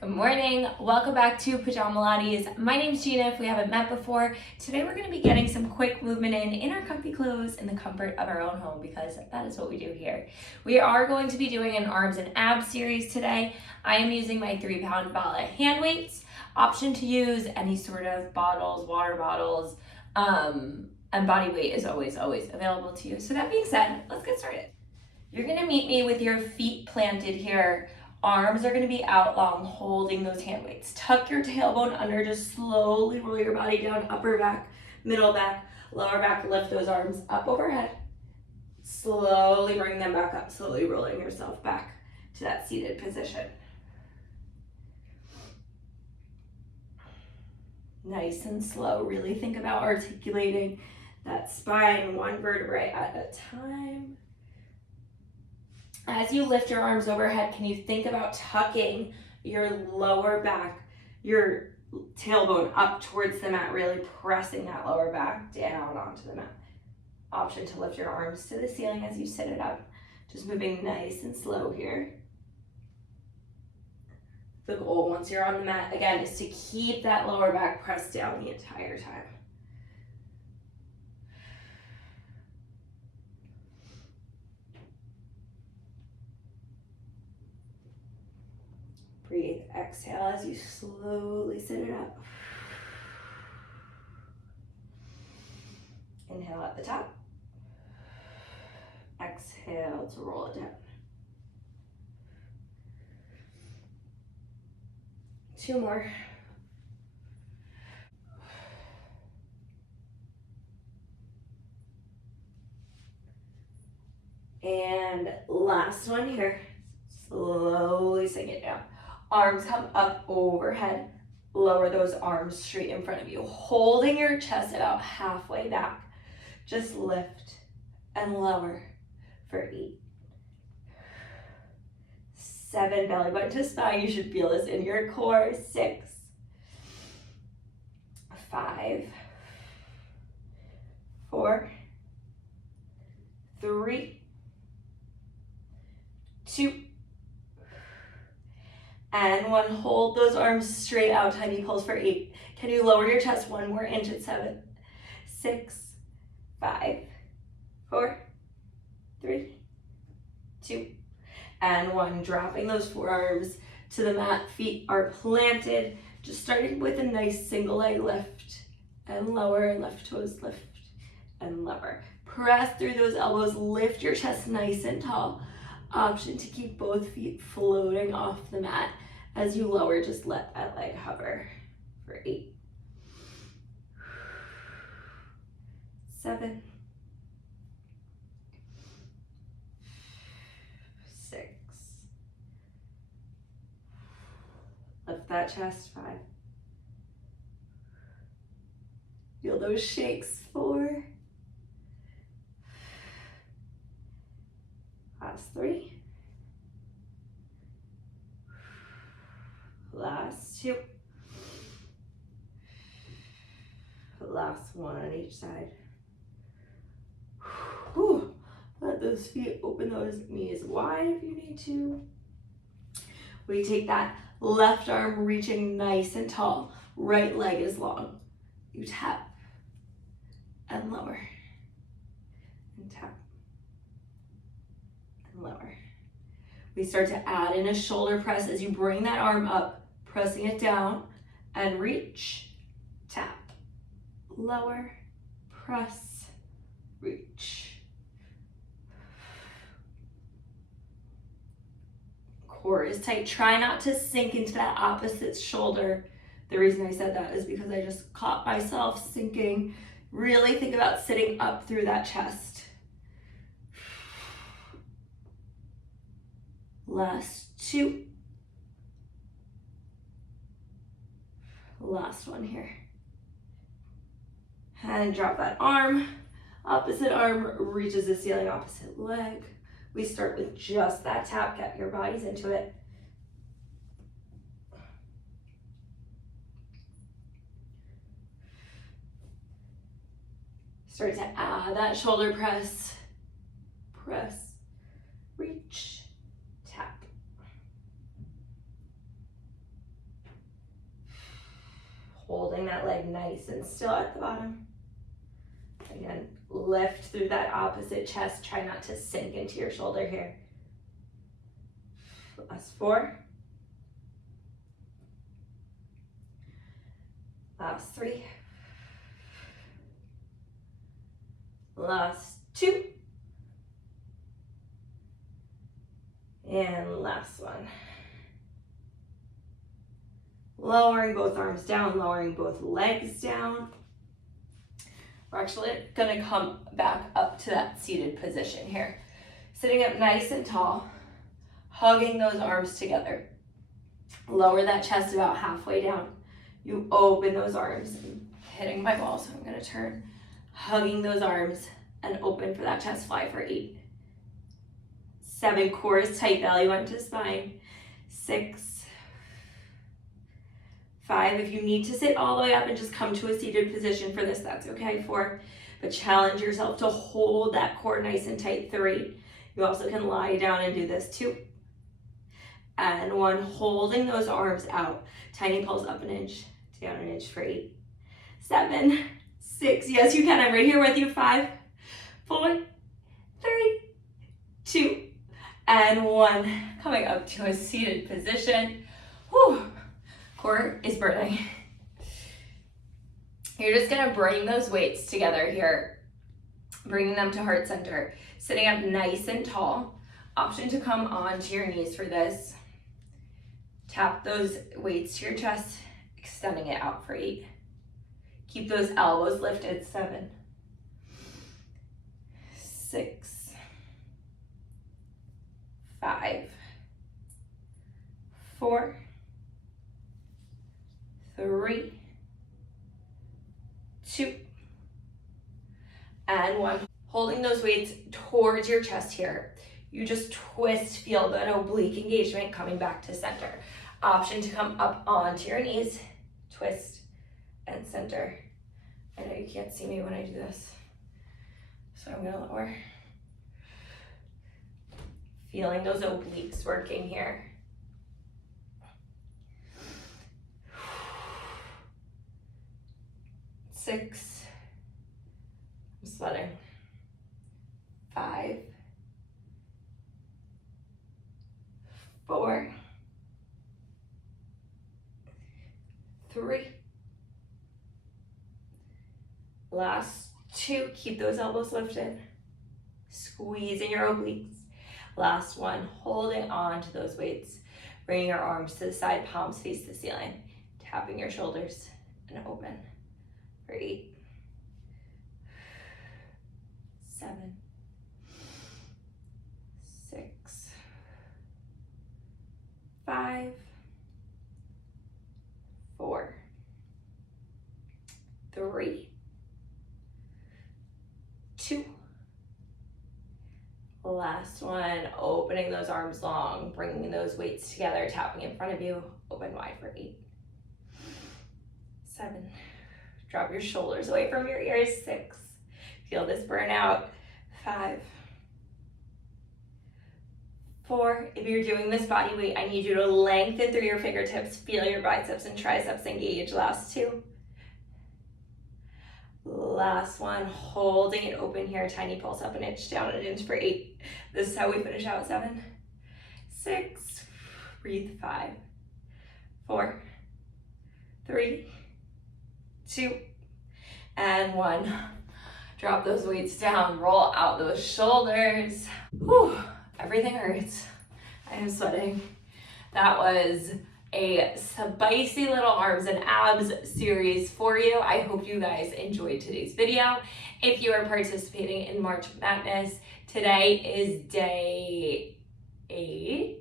Good morning, welcome back to Pajamalates. My name's Gina, if we haven't met before. Today we're gonna be getting some quick movement in our comfy clothes in the comfort of our own home because that is what we do here. We are going to be doing an arms and abs series today. I am using my 3-pound bala hand weights. Option to use any sort of bottles, water bottles, and body weight is always available to you. So that being said, let's get started. You're gonna meet me with your feet planted here. Arms are gonna be out long, holding those hand weights. Tuck your tailbone under, just slowly roll your body down, upper back, middle back, lower back, lift those arms up overhead. Slowly bring them back up, slowly rolling yourself back to that seated position. Nice and slow, really think about articulating that spine one vertebrae at a time. As you lift your arms overhead, can you think about tucking your lower back, your tailbone up towards the mat, really pressing that lower back down onto the mat. Option to lift your arms to the ceiling as you sit it up. Just moving nice and slow here. The goal once you're on the mat, again, is to keep that lower back pressed down the entire time. Breathe, exhale as you slowly sit it up. Inhale at the top. Exhale to roll it down. 2 more. And last one here. Slowly sink it down. Arms come up overhead. Lower those arms straight in front of you, holding your chest about halfway back. Just lift and lower for 8, 7, belly button to spine. You should feel this in your core. 6, 5, 4, 3, 2, and 1. Hold those arms straight out, tiny pulse for 8. Can you lower your chest 1 more inch at 7, 6, 5, 4, 3, 2, and 1. Dropping those forearms to the mat, feet are planted. Just starting with a nice single leg lift and lower, left toes lift and lower. Press through those elbows, lift your chest nice and tall. Option to keep both feet floating off the mat. As you lower, just let that leg hover for 8, 7, 6, lift that chest, 5, feel those shakes, 4, last 3, last 2, last 1 on each side. Whew. Let those feet open, those knees wide if you need to. We take that left arm reaching nice and tall, right leg is long. You tap and lower, and tap and lower. We start to add in a shoulder press as you bring that arm up, pressing it down, and reach, tap, lower, press, reach. Core is tight. Try not to sink into that opposite shoulder. The reason I said that is because I just caught myself sinking. Really think about sitting up through that chest. Last 2. Last 1 here. And drop that arm. Opposite arm reaches the ceiling, opposite leg. We start with just that tap. Get your bodies into it. Start to add that shoulder press. Press, reach, tap. holding that leg nice and still at the bottom. Again, lift through that opposite chest. Try not to sink into your shoulder here. Last 4. Last 3. Last 2. And last one. Lowering both arms down, lowering both legs down. We're actually gonna come back up to that seated position here. Sitting up nice and tall, hugging those arms together. Lower that chest about halfway down. You open those arms. I'm hitting my ball, so I'm gonna turn. Hugging those arms and open for that chest fly for 8. 7, core is tight, belly went to spine. 6, 5, if you need to sit all the way up and just come to a seated position for this, that's okay. 4, but challenge yourself to hold that core nice and tight. 3, you also can lie down and do this. 2, and 1, holding those arms out. Tiny pulse up an inch, down an inch for 8. 7, 6, yes you can, I'm right here with you. 5, 4, 3, 2, and 1. Coming up to a seated position. Whew. Core is burning. You're just gonna bring those weights together here, bringing them to heart center, sitting up nice and tall. Option to come onto your knees for this. Tap those weights to your chest, extending it out for 8. Keep those elbows lifted. 7, 6, 5, 4, 3, 2, and 1. Holding those weights towards your chest here. You just twist, feel that oblique engagement coming back to center. Option to come up onto your knees, twist, and center. I know you can't see me when I do this, so I'm gonna lower. Feeling those obliques working here. 6, I'm sweating. 5, 4, 3, last 2, keep those elbows lifted, squeezing your obliques. Last 1, holding on to those weights, bringing your arms to the side, palms face the ceiling, tapping your shoulders and open for 8, 7, 6, 5, 4, 3, 2, last 1, opening those arms long, bringing those weights together, tapping in front of you, open wide for 8, 7, drop your shoulders away from your ears. 6, feel this burnout. 5, 4, if you're doing this body weight, I need you to lengthen through your fingertips, feel your biceps and triceps engage. Last 2, last 1, holding it open here, tiny pulse up an inch, down an inch for 8. This is how we finish out. 7, 6, breathe. 5, 4, 3, 2, and 1. Drop those weights down, roll out those shoulders. Whew, everything hurts. I am sweating. That was a spicy little arms and abs series for you. I hope you guys enjoyed today's video. If you are participating in March Madness, today is day 8,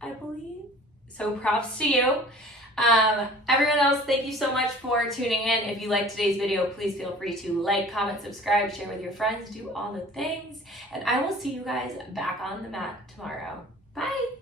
I believe. So props to you. Everyone else, thank you so much for tuning in. If you liked today's video, please feel free to like, comment, subscribe, share with your friends, do all the things, and I will see you guys back on the mat tomorrow. Bye.